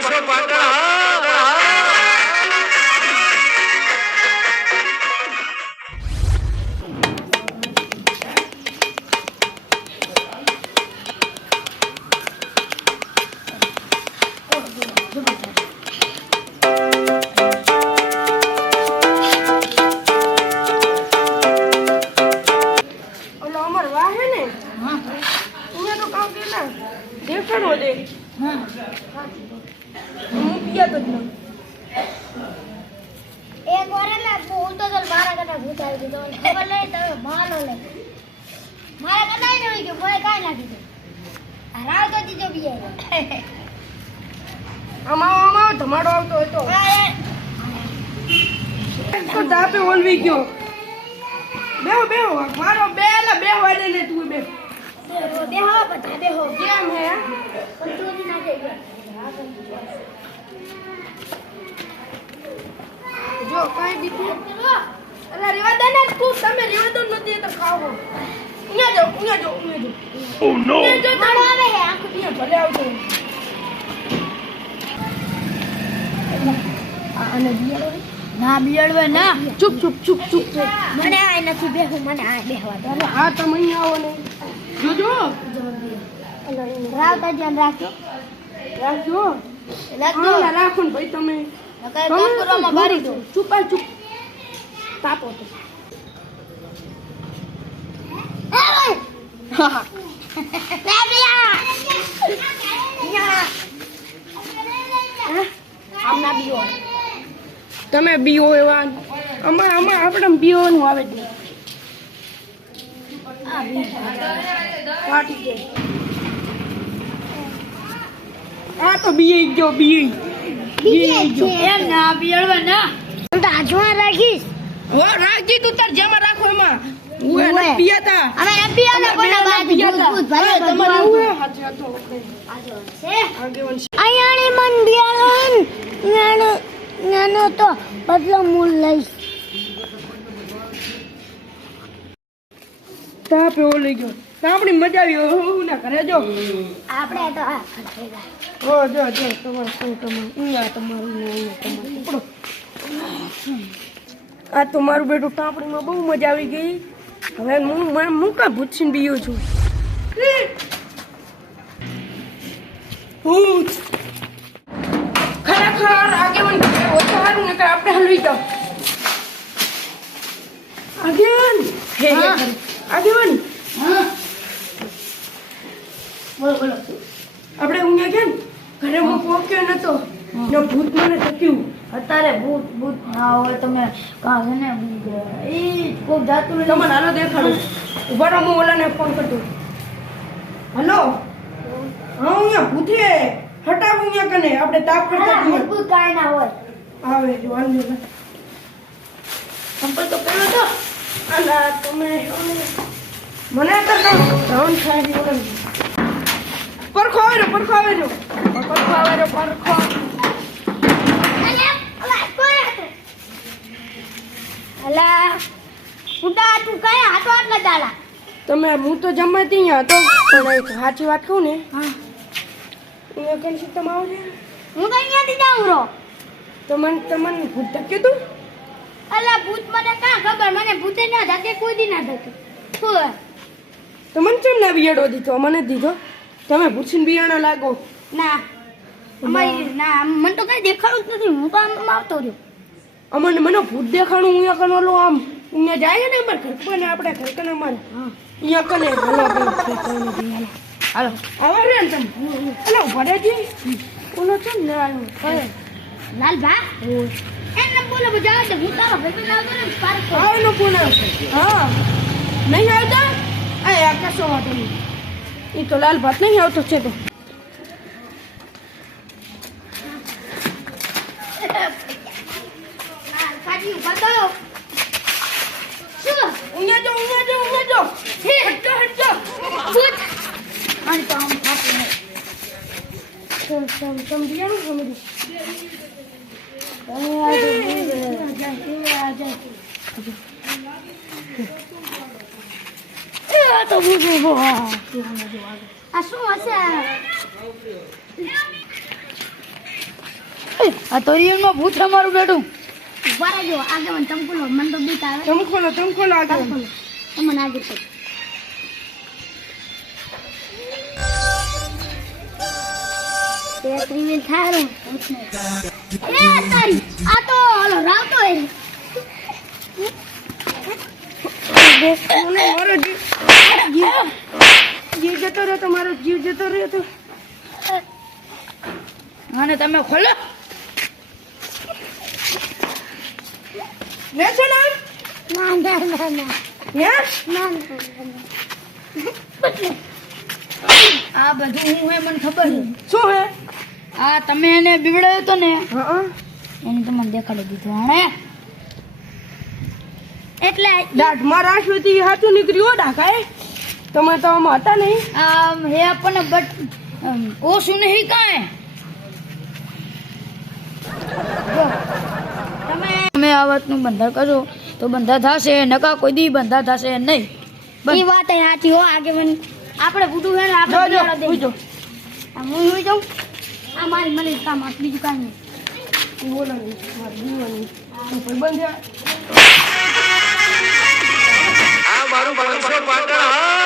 બનશો પાટણ કરતા ભૂત આવી ખબર તમે માનો લે. મારા કરતા નહીં કે કાંઈ આ તો દીધો બી આવ્યો આમાં આમાં ધમાડો આવતો હોય તો. તાપે ઓલવી ગયો. બેહો બેહો મારો બે એટલે બે હોય ને તું બે. બેહો બધા બેહો. કેમ હે? ચોરી ના થઈ જો કઈ દીધું અલા રેવા દે ને તું તમે રેવા દો નથી તો ખાવો અહીંયા જાઓ અહીંયા જાઓ અહીંયા જાઓ. ઓ નો મારો તમે. આવે હે આંખ અહીંયા ભલે આવજો. અને બિયાડો ના બિયડવે ના. ચૂપ ચૂપ ચૂપ ચૂપ ચૂપ. મને આ નથી બેહું મને આ બેહવા દો. અરે હા તમે અહીંયા આવો ને. જોજો. રાવ તો ધ્યાન રાખજો. રાખજો. રાખજો. રાખો ને ભાઈ તમે. કામ કરવામાં બારી દો. ચૂપ ચૂપ. તાપો તમે બીઓ એવા અમાર અમાર આપણે બીઓનું આવે જ નહીં ફાટી જાય આ તો બી ગયો બીએ બીએ ગયો. એમ ના બિયડવે ના. તો હાથમાં રાખીશ હો રાખજી તું તાર જેમાં રાખો એમાં. ઉએ. નથી પિયાતા. અમે આને અમે કોના પિયાતા. ભૂત ભલે હા, તમારે આવતું. હાથે હાથો આગેવાન છે. અહીંયાની મન બિયારણ નાનો નાનો તો બદલો મૂળ લઈશ. તાપે ઓ લઈ ગયો. સાંભળી મજા આવી હું ના ઘરે જો. આપણે તો આ હો જો જો તમારે શું તમારે? અહીંયા તમારું તમારું. આ તો મારું બેટું ટાપડીમાં બહુ મજા આવી ગઈ. હવે હું મને હું કા ભૂતસીને બીયો છું? ભૂત! ખરેખર આગેવાન ઓછા હારું ને આપણે હલવી જાઓ આગેવન! હે. આગેવાન! બોલો બોલો. આપણે ઊંઘ્યા ગયા ને ઘરે હું પહોંચ્યો નતો. ને ભૂત મને થક્યું અત્યારે ભૂત ભૂત ના હોય તમે કાં ને એ કોઈ જાતું તમને હાલો દેખાડું. ઊભા રહો હું ઓલાને ફોન કરતો હલો? હા અહીંયા ભૂતે હટાવ અહીંયા કને આપણે તાપ કરતા ભૂત કાંઈ ના હોય. આવે જો હાલ સંપલ તો પેલો તો. અલા તમે મને તો ધાન થાય પરખો આવે રહ્યો પરખો આવે પરખો આવે પરખો. અલા ફૂટા તું કયા હાથો આટલા દાડા. તમે હું તો જમતી અહીંયા હતો પણ એક સાચી વાત કહું ને હા. કેમ છું તમે આવો હું તો અહીંયાથી જાઉં રો તમને તમને ભૂત ધક્યું તું? અલા ભૂત મને કાં ખબર? મને ભૂતે ના ધકે કોઈ દી ના ધકે શું તો મને કેમ ના બિયાડો દીધો? મને દીધો. તમે ભૂસીને બિયાણા લાગો. ના. અમારી ના મને તો કઈ દેખાડું જ નથી. હું તો આમ આવતો રહ્યો. અમને મને ભૂત દેખાણું હું કને ઓલો આમ અહીંયા જાય ને અમારે ઘર કને આપણે ઘર કને અમારે. અહીંયા કને બી હાલો. આવા રે ને તમે. હલો ભરેજી ઓલો છે ને આવ્યો લાલ ભા એમને બોલો બજા દે હું તારો ભાઈ લાવતો ને પાર્ક આવો નો ફોન હા. નહીં આવતા? આ આકાશો નહીં એ તો લાલ ભાત નહીં આવતો છે તો. તો શું? અહીંયા જો અહીંયા જો અહીંયા જો હટજો હટજો ભૂત અને તો આમ ખાતું નહીં. સમ સમ સમ બિયાણું સમજી આ શું હશે? આ તો રિયલમાં ભૂત છે મારું બેટું ઊભા રહેજો આગળ મને ચમકુલો મને તો બીક આવે. ચમકોલો ચમકોલો આગળ ચમકુલો. તમને આગળ કર તે ત્રિવેલ થાય રે એ તારી આ તો ઓલો રાવતો હે મને મારો જીવ જીવ જીવ જતો રહ્યો તો મારો જીવ જતો રહ્યો તો. અને તમે ખોલો ને છે ને ના ના ના ના. ના ના આ બધું હું હે મને ખબર છે શું હે? આ તમે એને બીવડાવ્યો તો ને એને એને તમને દેખાડી દીધું હણે. એટલે દાઢ મારા આશવેથી હાથું નીકળ્યું ડાકાએ તમે તો આમાં હતા નહીં. આમ હે આપણને બટ ઓશું ઓછું નહીં કાંઈ. તમે તમે આ વાતનું બંધા કરો તો બંધા થશે નકા કોઈ દી બંધા થશે નહીં. એ વાત એ સાચી હો આગે મને આપણે બુડું હે આપણે જો જો હું હું જાઉં? આ મારી મને કામ આ બીજું કાંઈ નહીં. બોલો નહીં મારે જીવવાની બંધ આ મારું બનશો પાટણ હા.